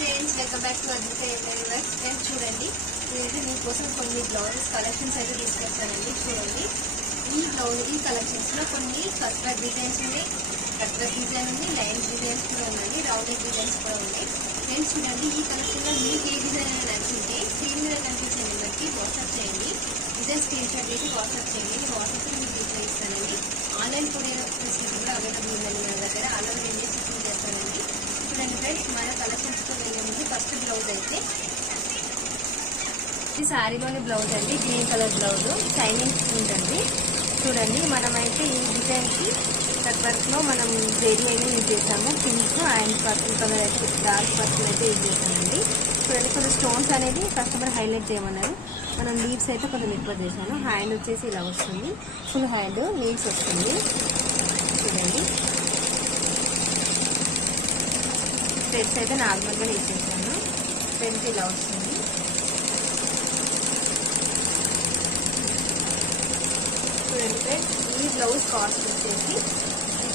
Friends, welcome back to Advitha works. Friends చూడండి, నేనైతే మీకోసం కొన్ని బ్లౌజెస్ కలెక్షన్స్ అయితే తీసుకొచ్చానండి. చూడండి, ఈ కలెక్షన్స్ లో కొన్ని కట్ వర్క్ డిజైన్స్ ఉన్నాయి, కట్ వర్క్ డిజైన్ ఉంది, లైన్స్ డిజైన్స్ కూడా ఉన్నాయి, రౌండ్ డిజైన్స్ కూడా ఉన్నాయి. ఫ్రెండ్స్ చూడండి, ఈ కలెక్షన్ లో మీకు ఏ డిజైన్ అయినా నచ్చింటే స్క్రీన్ మీద కనిపించే నెంబర్కి వాట్సాప్ చేయండి. డిజైన్ స్క్రీన్ షాట్ చేసి వాట్సాప్ చేయండి. నేను వాట్సాప్లో మీకు రిప్లై ఇస్తానండి. ఆన్లైన్ కొరియర్ ఫెసిలిటీ కూడా అవైలబుల్ ఉందండి మన దగ్గర. ఆన్లైన్ నేను స్టిచ్చింగ్ చేస్తానండి. చూడండి ఫ్రెండ్స్, మన కలెక్షన్స్తో వెళ్ళే ముందు ఫస్ట్ బ్లౌజ్ అయితే ఈ శారీలోని బ్లౌజ్ అండి. గ్రీన్ కలర్ బ్లౌజ్, షైనింగ్ ఉంటుంది. చూడండి, మనమైతే ఈ డిజైన్కి కట్ వర్క్లో మనం జెరీ అయినా యూజ్ చేసాము. పింక్ అండ్ పర్పుల్ కలర్ అయితే, డార్క్ పర్పుల్ అయితే యూజ్ చేసామండి. చూడండి, కొంచెం స్టోన్స్ అనేది కస్టమర్ హైలైట్ చేయమన్నారు. మనం లీవ్స్ అయితే కొంచెం ఎక్కువ చేశాను. హ్యాండ్ వచ్చేసి ఇలా వస్తుంది, ఫుల్ హ్యాండ్ లీవ్స్ వస్తుంది. చూడండి, థ్రెడ్స్ అయితే నార్మల్గా యూజ్ చేశాను. ఫ్రంట్ ఇలా వస్తుంది. చూడండి ఫ్రెండ్స్, ఈ బ్లౌజ్ కాస్ట్ వచ్చేసి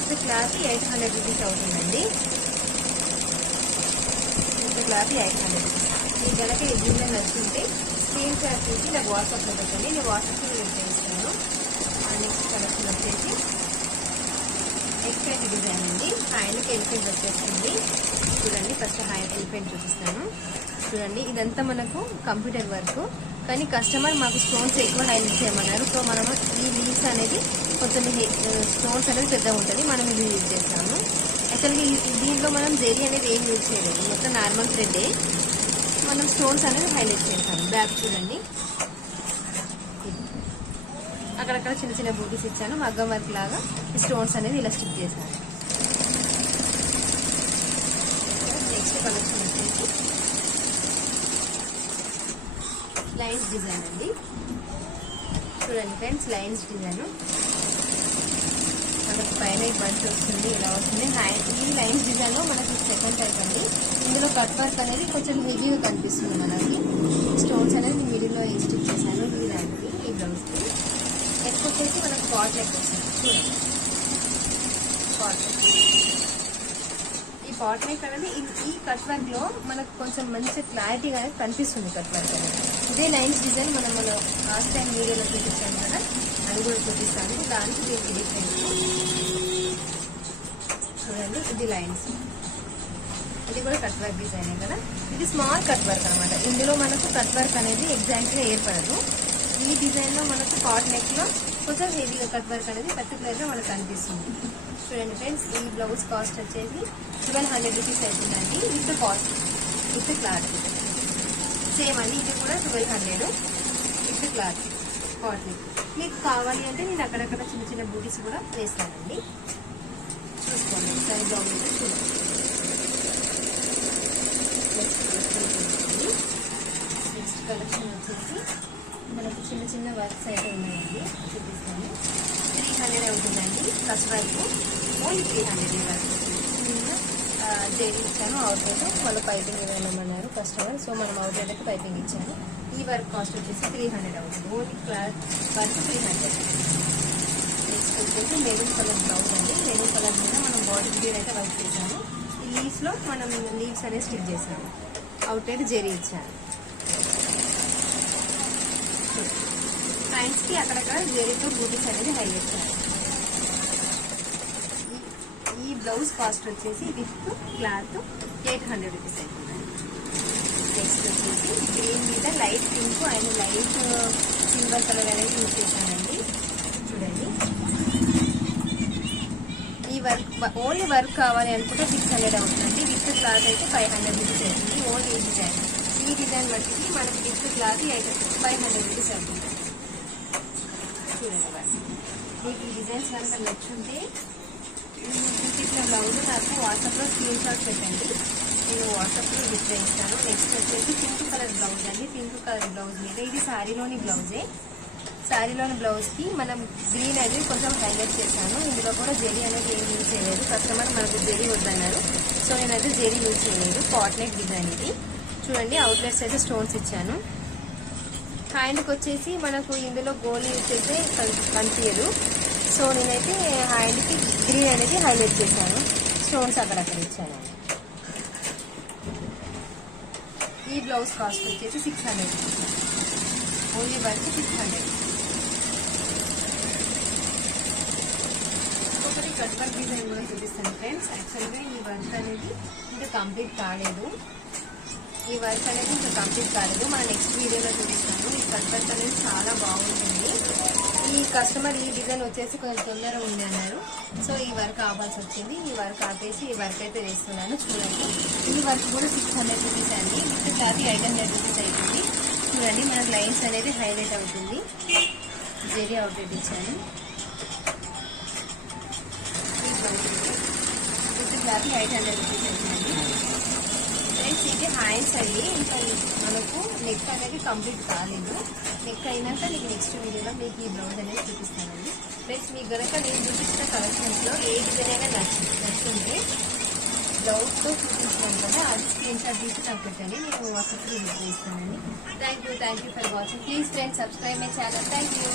విత్ క్లాత్ 800 రూపీస్ అవుతుందండి. With cloth 800 rupees. మీ కనుక ఈ డిజైన్ నచ్చుంటే స్క్రీన్ షాట్ తీసి నాకు వాట్సాప్లో పెట్టండి. నేను వాట్సాప్లో రిప్లై ఇస్తాను. నెక్స్ట్ కలెక్షన్ వచ్చేసి ఎలిఫెంట్ డిజైన్ అండి. హ్యాండ్కి ఎలిఫెంట్ వచ్చేస్తుంది. చూడండి, ఫస్ట్ హ్యాండ్ ఎలిఫెంట్ చూపిస్తాను. చూడండి, ఇదంతా మనకు కంప్యూటర్ వర్క్, కానీ కస్టమర్ మాకు స్టోన్స్ ఎక్కువ హైలైట్ చేయమన్నారు. సో మనము ఈ లీవ్స్ అనేది కొంచెం స్టోన్స్ అనేది పెద్దగా ఉంటుంది, మనం ఇది యూజ్ చేస్తాము. యాక్చువల్గా దీంట్లో మనం జెరీ అనేది ఏం యూజ్ చేయలేదు, మొత్తం నార్మల్ థ్రెడ్డే. మనం స్టోన్స్ అనేది హైలైట్ చేస్తాము. బ్యాక్ చూడండి, అక్కడక్కడ చిన్న చిన్న బూటీస్ ఇచ్చాను. మగ్గం వర్క్ లాగా ఈ స్టోన్స్ అనేది ఇలా స్టిక్ చేశాను. నెక్స్ట్ కలెక్షన్ వచ్చేసి లైన్స్ డిజైన్ అండి. చూడండి ఫ్రెండ్స్, లైన్స్ డిజైన్ మనకు పైన బంచ్ వస్తుంది, ఇలా వస్తుంది. ఈ లైన్స్ డిజైన్ లో మనకి సెకండ్ టైప్ అండి. ఇందులో కట్ వర్క్ అనేది కొంచెం హెవీగా కనిపిస్తుంది. మనకి స్టోన్స్ అనేది మిడిల్లో స్టిచ్ చేశాను. ఈ దానికి ఈ బ్లౌజ్కి నెక్ వచ్చేసి మనకు కాట్ నెక్ వస్తుంది. చూడండి, కాట్ నెక్. ఈ కాట్ నెక్ అనేది ఈ కట్ వర్క్ లో మనకు కొంచెం మంచి క్లారిటీగా అనేది కనిపిస్తుంది. కట్ వర్క్ అనేది ఇదే లైన్స్ డిజైన్ మనం లాస్ట్ టైం వీడియోలో చూపిస్తాను కదా, అది కూడా చూపిస్తాను. దానికి దీనికి డిఫరెన్స్ చూడండి. ఇది లైన్స్, ఇది కూడా కట్ వర్క్ డిజైనే కదా. ఇది స్మాల్ కట్ వర్క్ అనమాట. ఇందులో మనకు కట్ వర్క్ అనేది ఎగ్జాక్ట్గా ఏర్పడదు. ఈ డిజైన్లో మనకు కాట్ నెక్లో కొంచెం హెవీగా కట్ వర్క్ అనేది పర్టికులర్గా మనకు కనిపిస్తుంది. చూడండి ఫ్రెండ్స్, ఈ బ్లౌజ్ కాస్ట్ వచ్చేసి 1200 రూపీస్ అవుతుందండి. With cost, with cloth same అండి. ఇది కూడా 1200 విత్ క్లాత్ కాటన్. మీకు కావాలి అంటే నేను అక్కడక్కడ చిన్న చిన్న బూటీస్ కూడా వేస్తానండి. చూసుకోండి ఒకసారి బ్లౌజ్ అయితే చూడండి. నెక్స్ట్ కలెక్షన్ వచ్చేసి మనకు చిన్న చిన్న వర్క్స్ అయితే ఉన్నాయండి, చూపిస్తాను. 300 అవుతుందండి. First work only 300 work. జెరీ ఇచ్చాను అవుట్లెట్, వాళ్ళ పైపింగ్ ఇవ్వమన్నారు కస్టమర్. సో మనం అవుట్లెట్కి పైపింగ్ ఇచ్చాను. ఈ వర్క్ కాస్ట్ వచ్చేసి 300 అవుతుంది. Only cloth work 300. నెక్స్ట్ వచ్చేసి మెరూన్ కలర్ బ్లౌజ్ అండి. మెరూన్ కలర్ మీద మనం బాడీ గ్రీన్ అయితే వర్క్ చేశాము. ఈ లీవ్స్లో మనం లీవ్స్ అనేది స్టిక్ చేసాము. అవుట్లెట్ జెరీ ఇచ్చాను. హ్యాండ్స్కి అక్కడక్కడ జెరీతో బూటీస్ అనేది హైలైట్ చేయాలి. ఈ బ్లౌజ్ కాస్ట్ వచ్చేసి విత్ క్లాత్ 800 రూపీస్ అవుతుందండి. నెక్స్ట్ వచ్చేసి గ్రీన్ మీద light pink and light silver colour అనేది యూజ్ చేశానండి. చూడండి, ఈ వర్క్ ఓన్లీ వర్క్ కావాలి అనుకుంటే 600 అవుతుందండి. విత్ క్లాత్ అయితే 500 రూపీస్ అవుతుంది. ఓన్లీ ఈ డిజైన్. ఈ డిజైన్ బట్టి మనకి విత్ క్లాత్ 500 రూపీస్ అవుతుంది. చూడండి, మీకు ఈ డిజైన్స్ కనుక నచ్చుంటే చూపించిన బ్లౌజ్ నాకు వాట్సాప్లో స్క్రీన్ షాట్ పెట్టండి. నేను వాట్సాప్లో రిప్లై ఇస్తాను. నెక్స్ట్ వచ్చేసి పింక్ కలర్ బ్లౌజ్ అండి. పింక్ కలర్ బ్లౌజ్ మీద ఇది శారీలోని బ్లౌజే. శారీలోని బ్లౌజ్కి మనం గ్రీన్ అనేది కొంచెం హైలైట్ చేశాను. ఇందులో కూడా జెరీ అనేది ఏం యూజ్ చేయలేదు. కస్టమర్ మనకు జెరీ వద్దన్నారు, సో నేనైతే జెరీ యూజ్ చేయలేదు. కాట్ నెక్ డిజైన్ ఇది. చూడండి, అవుట్లెట్స్ అయితే స్టోన్స్ ఇచ్చాను. హ్యాండ్కి వచ్చేసి మనకు ఇందులో గోల్ యూజ్ చేస్తే కనిపించదు. సో నేనైతే హ్యాండ్కి గ్రీన్ అనేది హైలైట్ చేశాను. స్టోన్స్ అక్కడక్కడ ఇచ్చాను. ఈ బ్లౌజ్ కాస్ట్ వచ్చేసి 600 ఓన్లీ వర్క్ 600. ఇంకొకటి కట్ వర్క్ డిజైన్ కూడా చూపిస్తాను ఫ్రెండ్స్. యాక్చువల్గా ఈ వర్క్ అనేది ఇంకా కంప్లీట్ కాలేదు. మన నెక్స్ట్ వీడియోలో చూపిస్తాను. ఈ కట్ వర్క్ అనేది చాలా బాగుంటుంది. ఈ కస్టమర్ ఈ డిజైన్ వచ్చేసి కొంచెం తొందరగా ఉంది అన్నారు, సో ఈ వర్క్ ఆపాల్సి వచ్చింది. ఈ వర్క్ ఆపేసి ఈ వర్క్ అయితే వేస్తున్నాను. చూడండి, ఈ వర్క్ కూడా 600 రూపీస్ అండి. విత్ క్లాత్ 800 రూపీస్ అవుతుంది. చూడండి, మనకు లైన్స్ అనేది హైలైట్ అవుతుంది. జెరీ అవుట్లెట్ ఇచ్చాను. విత్ క్లాత్ 800 రూపీస్ అవుతుంది ఫ్రెండ్స్. ఇది హ్యాండ్స్ అయ్యి ఇంకా మనకు నెక్ అనేది కంప్లీట్ కాలేదు. నెక్ అయినాక మీకు నెక్స్ట్ వీడియోలో మీకు ఈ బ్లౌజ్ అనేది చూపిస్తానండి ఫ్రెండ్స్. మీకు కనుక నేను చూపించిన కలెక్షన్స్లో ఏ డిజైన్ అయినా నచ్చుంటే బ్లౌజ్తో చూపించాను కదా, అది స్క్రీన్ షాట్ తీసి నాకు పెట్టండి. నేను వాట్సాప్లో రిప్లై ఇస్తానండి. Thank you for watching. Please friends subscribe my channel. Thank you.